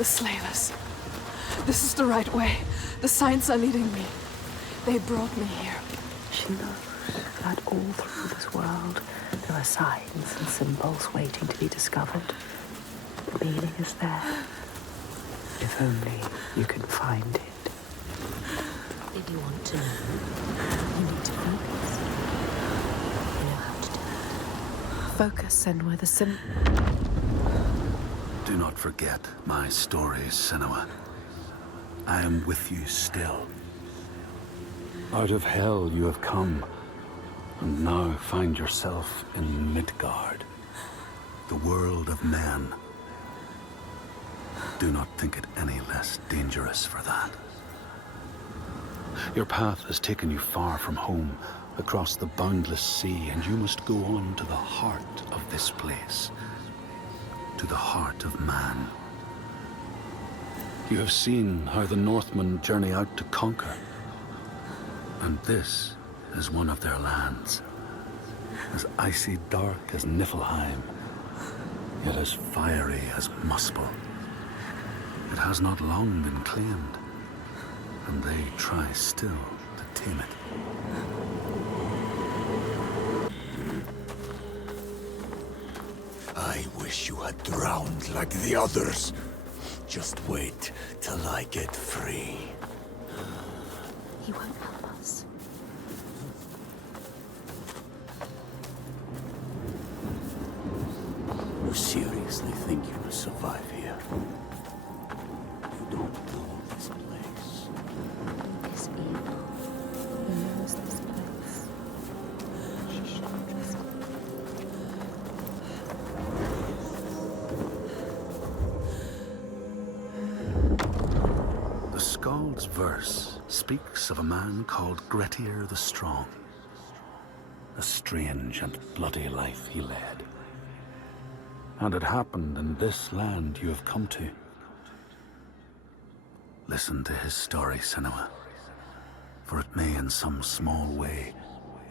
The Slavers. This is the right way. The signs are leading me. They brought me here. She knows that all through this world, there are signs and symbols waiting to be discovered. The meaning is there. If only you can find it. If you want to know, you need to focus. You know how to do it. Focus, Senua, the Do not forget my stories, Senua. I am with you still. Out of hell you have come, and now find yourself in Midgard, the world of men. Do not think it any less dangerous for that. Your path has taken you far from home, across the boundless sea, and you must go on to the heart of this place, to the heart of man. You have seen how the Northmen journey out to conquer, and this is one of their lands, as icy dark as Niflheim, yet as fiery as Muspel. It has not long been claimed, and they try still to tame it. I wish you had drowned like the others. Just wait till I get free. He won't help us. You seriously think you will survive here? You don't know this place. Is evil. He knows this place. She shouldn't trust him. The Skald's verse speaks of a man called Grettir the Strong. A strange and bloody life he led. And it happened in this land you have come to. Listen to his story, Senua, for it may in some small way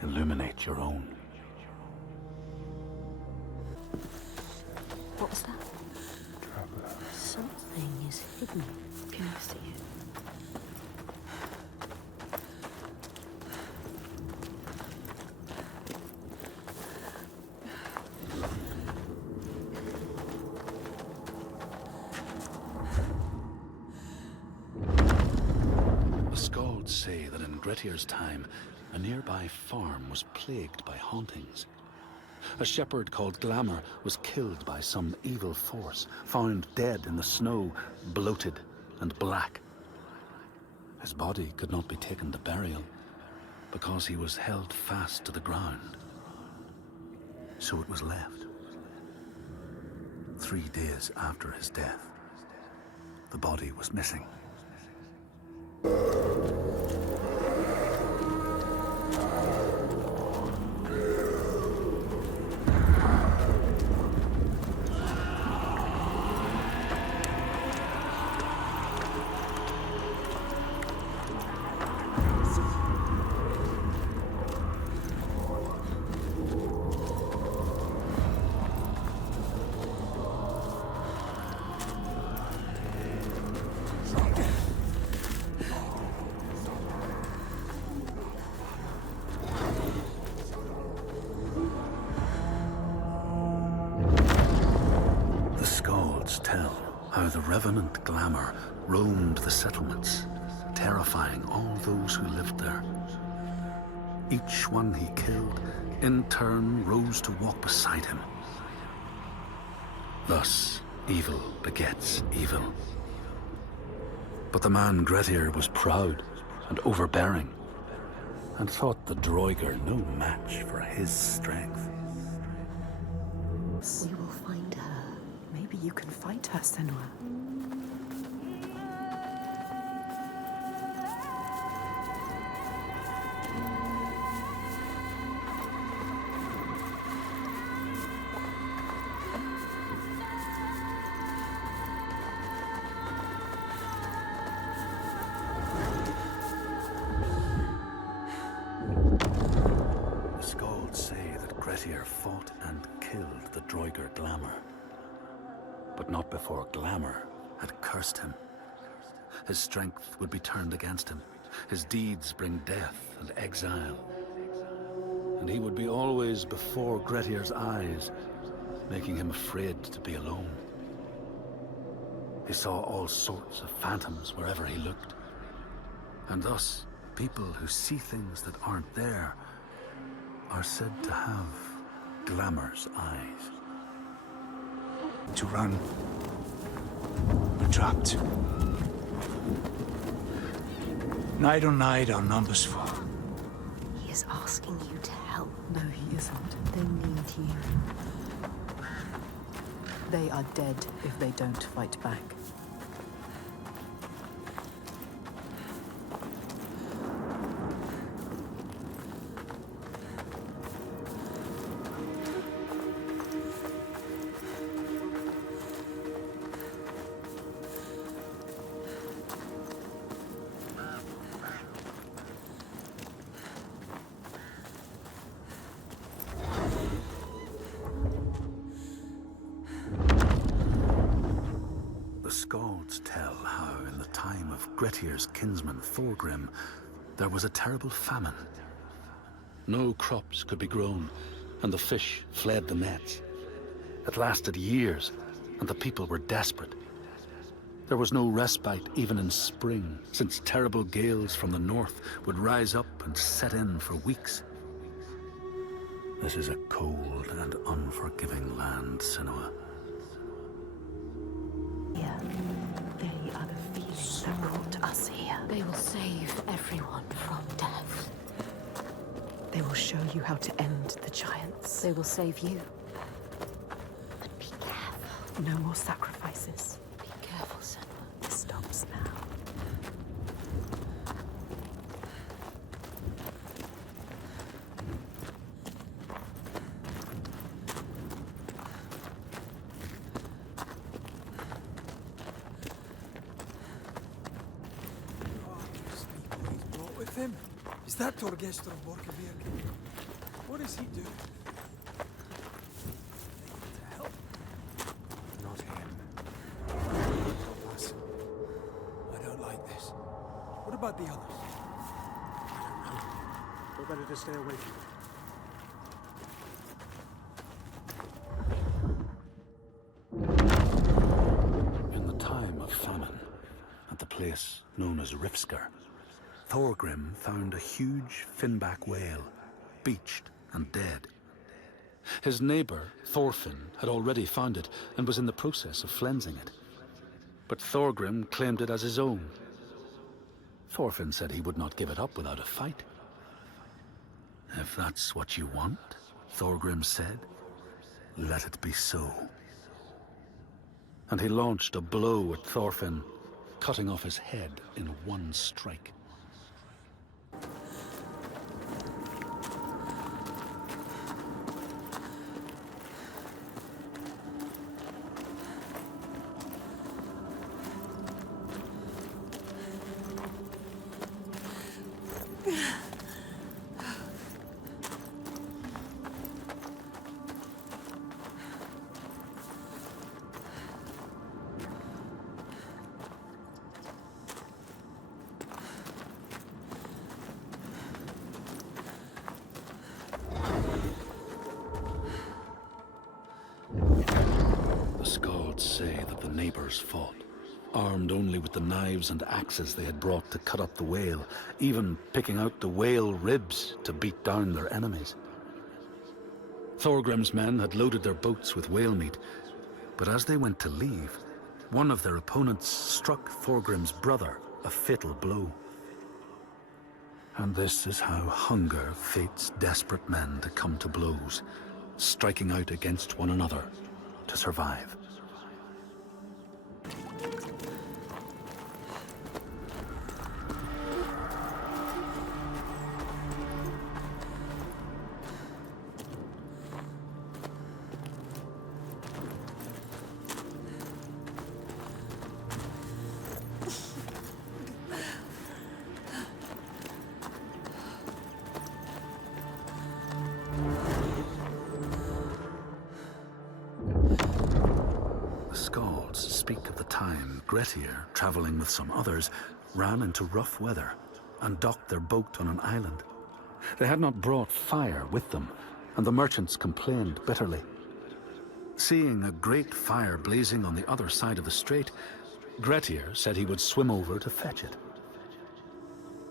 illuminate your own. What was that? Something is hidden. Can you see it? Say that in Grettir's time, a nearby farm was plagued by hauntings. A shepherd called Glamour was killed by some evil force, found dead in the snow, bloated and black. His body could not be taken to burial because he was held fast to the ground. So it was left. 3 days after his death, the body was missing. Tell how the revenant Glamour roamed the settlements, terrifying all those who lived there. Each one he killed, in turn, rose to walk beside him. Thus, evil begets evil. But the man Grettir was proud and overbearing, and thought the Droiger no match for his strength. We will find her. Maybe you can fight her, Senua. The Skalds say that Grettir fought and killed the Droiger Glamour. But not before Glamour had cursed him. His strength would be turned against him. His deeds bring death and exile. And he would be always before Grettir's eyes, making him afraid to be alone. He saw all sorts of phantoms wherever he looked. And thus, people who see things that aren't there are said to have Glamour's eyes. To run. We're trapped. Night on night, our numbers fall. He is asking you to help. No, he isn't. They need you. They are dead if they don't fight back. The Skalds tell how, in the time of Grettir's kinsman Thorgrim, there was a terrible famine. No crops could be grown, and the fish fled the nets. It lasted years, and the people were desperate. There was no respite even in spring, since terrible gales from the north would rise up and set in for weeks. This is a cold and unforgiving land, Senua. Yeah, they are the feelings that brought us here. They will save everyone from death. They will show you how to end the giants. They will save you. But be careful. No more sacrifices. Be careful, Senua. It stops now. With him? Is that Torgestor Borkavir? What is he doing? To help? Not him. Us. I don't like this. What about the others? I don't know. We're better to stay away from them. In the time of famine, at the place known as Rifskar, Thorgrim found a huge finback whale, beached and dead. His neighbour, Thorfinn, had already found it and was in the process of flensing it. But Thorgrim claimed it as his own. Thorfinn said he would not give it up without a fight. If that's what you want, Thorgrim said, let it be so. And he launched a blow at Thorfinn, cutting off his head in one strike. Say that the neighbors fought, armed only with the knives and axes they had brought to cut up the whale, even picking out the whale ribs to beat down their enemies. Thorgrim's men had loaded their boats with whale meat, but as they went to leave, one of their opponents struck Thorgrim's brother a fatal blow. And this is how hunger fates desperate men to come to blows, striking out against one another to survive. time, Grettir, traveling with some others, ran into rough weather and docked their boat on an island. They had not brought fire with them, and the merchants complained bitterly. Seeing a great fire blazing on the other side of the strait, Grettir said he would swim over to fetch it.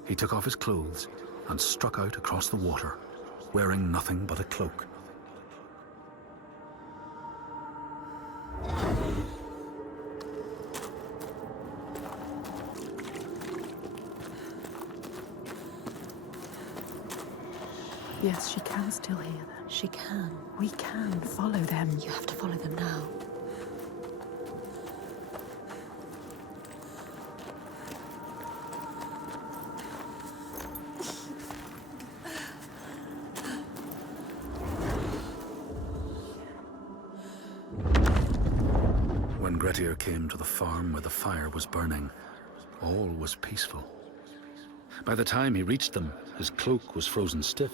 He took off his clothes and struck out across the water, wearing nothing but a cloak. Yes, she can still hear them. She can. We can follow them. You have to follow them now. When Grettir came to the farm where the fire was burning, all was peaceful. By the time he reached them, his cloak was frozen stiff,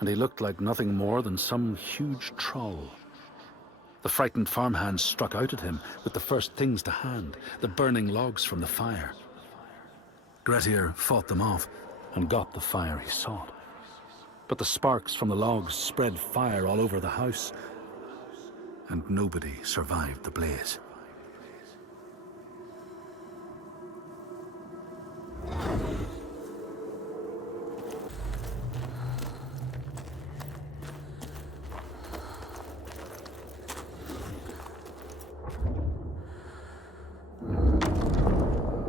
and he looked like nothing more than some huge troll. The frightened farmhands struck out at him with the first things to hand, the burning logs from the fire. Grettir fought them off and got the fire he sought. But the sparks from the logs spread fire all over the house, and nobody survived the blaze.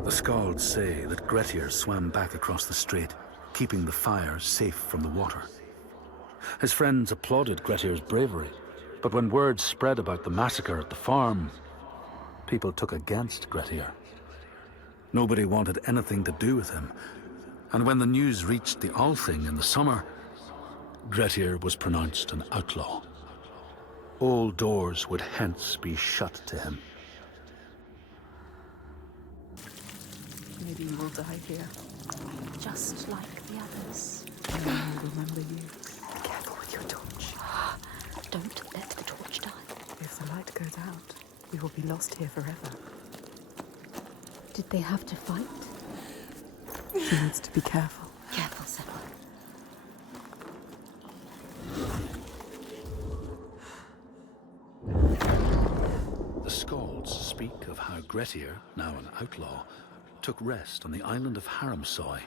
The Skalds say that Grettir swam back across the strait, keeping the fire safe from the water. His friends applauded Grettir's bravery, but when word spread about the massacre at the farm, people took against Grettir. Nobody wanted anything to do with him, and when the news reached the Althing in the summer, Grettir was pronounced an outlaw. All doors would hence be shut to him. Maybe you will die here. Just like the others. And I will remember you. Be careful with your torch. Don't let the torch die. If the light goes out, we will be lost here forever. Did they have to fight? She needs to be careful. Careful, Senua. The Skalds speak of how Grettir, now an outlaw, took rest on the island of Haramsoy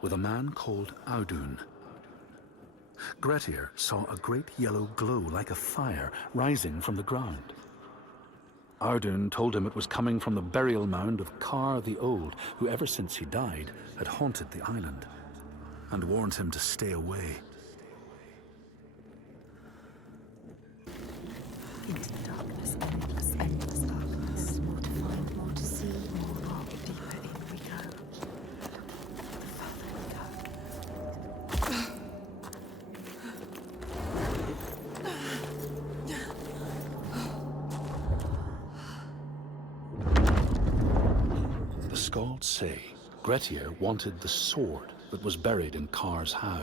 with a man called Audun. Grettir saw a great yellow glow like a fire rising from the ground. Audun told him it was coming from the burial mound of Kar the Old, who ever since he died had haunted the island, and warned him to stay away. Into the darkness, endless darkness. More to find, more to see, more love. The deeper in we go, the further we go. The Skalds say Grettir wanted the sword that was buried in Kar's How,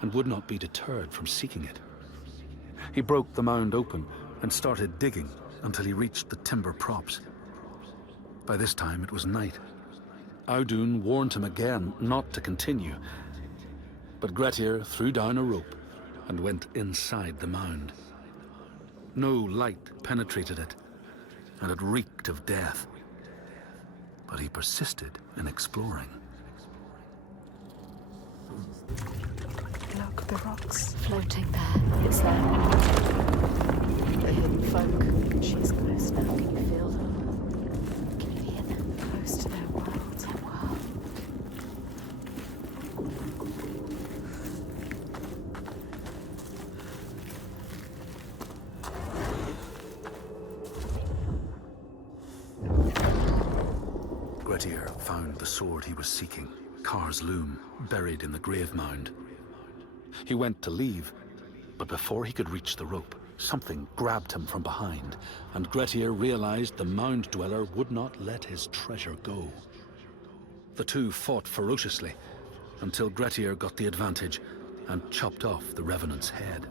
and would not be deterred from seeking it. He broke the mound open and started digging until he reached the timber props. By this time it was night. Audun warned him again not to continue, but Grettir threw down a rope and went inside the mound. No light penetrated it, and it reeked of death. But he persisted in exploring. Look, the rocks. Floating there. It's them. The hidden folk. She's close now. Can you feel them? Can you hear them? Close to their world. Grettir found the sword he was seeking, Kar's loom, buried in the grave mound. He went to leave, but before he could reach the rope, something grabbed him from behind, and Grettir realized the mound dweller would not let his treasure go. The two fought ferociously until Grettir got the advantage and chopped off the revenant's head.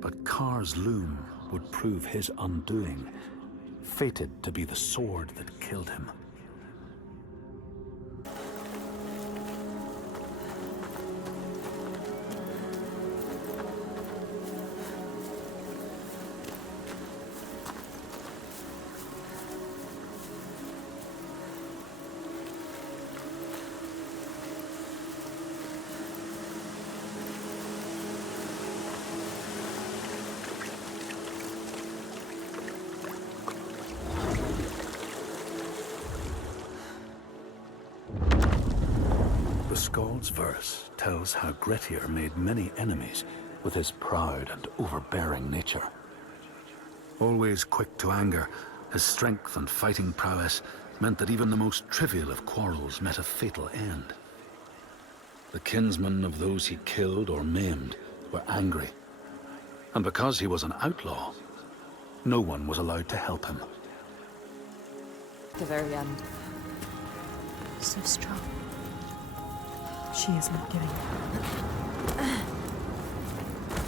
But Kar's loom would prove his undoing, fated to be the sword that killed him. The Skald's verse tells how Grettir made many enemies with his proud and overbearing nature. Always quick to anger, his strength and fighting prowess meant that even the most trivial of quarrels met a fatal end. The kinsmen of those he killed or maimed were angry, and because he was an outlaw, no one was allowed to help him. At the very end. So strong. She is not giving up.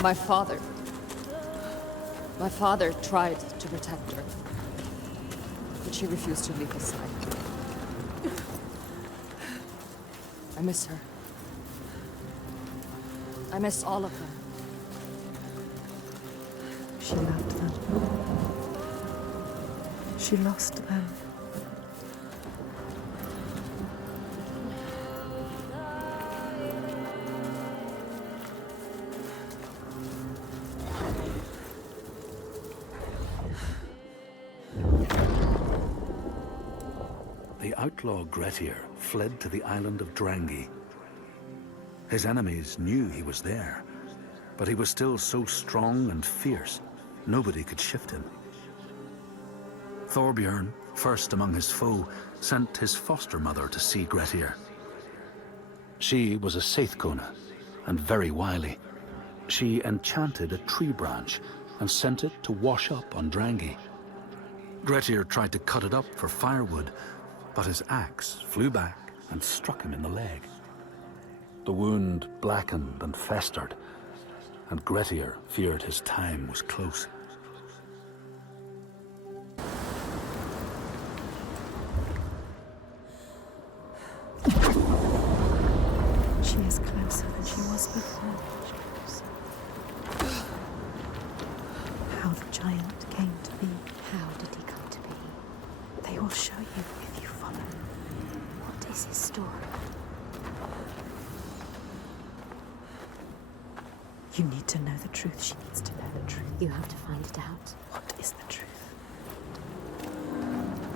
My father tried to protect her, but she refused to leave his side. I miss her. I miss all of them. She loved them. She lost them. The outlaw Grettir fled to the island of Drangi. His enemies knew he was there, but he was still so strong and fierce, nobody could shift him. Thorbjorn, first among his foe, sent his foster mother to see Grettir. She was a Seithkona, and very wily. She enchanted a tree branch and sent it to wash up on Drangi. Grettir tried to cut it up for firewood, but his axe flew back and struck him in the leg. The wound blackened and festered, and Grettir feared his time was close. She is closer than she was before. How the giant came to be. How did he come to be? They will show you if you follow. What is his story? You need to know the truth. She needs to know the truth. You have to find it out. What is the truth?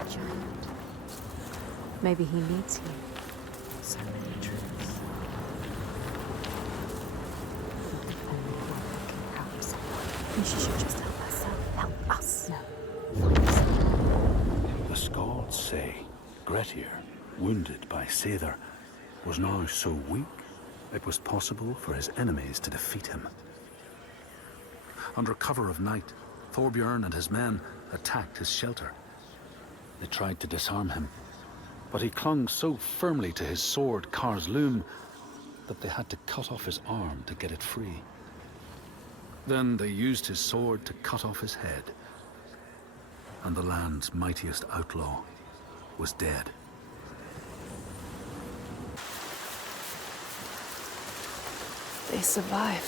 Giant. Maybe he needs you. So many truths. If only one can help someone. And she should just help herself. Help us. No. Find someone. The Skalds say Grettir, wounded by Seidr, was now so weak it was possible for his enemies to defeat him. Under cover of night, Thorbjorn and his men attacked his shelter. They tried to disarm him, but he clung so firmly to his sword, Karsloom, that they had to cut off his arm to get it free. Then they used his sword to cut off his head, and the land's mightiest outlaw was dead. They survive,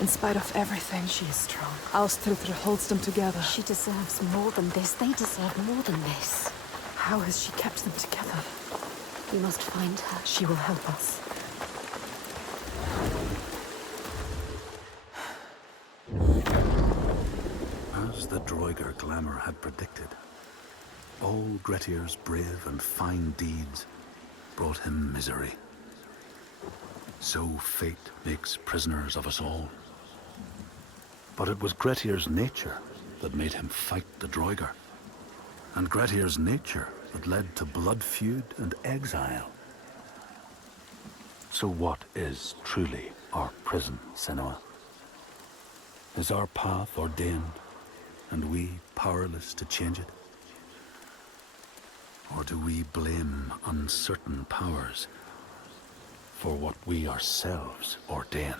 in spite of everything. She is strong. Ástríðr holds them together. She deserves more than this. They deserve more than this. How has she kept them together? We must find her. She will help us. As the Droigar glamour had predicted, all Grettir's brave and fine deeds brought him misery. So fate makes prisoners of us all. But it was Grettir's nature that made him fight the Droigar, and Grettir's nature that led to blood feud and exile. So what is truly our prison, Senua? Is our path ordained, and we powerless to change it? Or do we blame uncertain powers for what we ourselves ordain?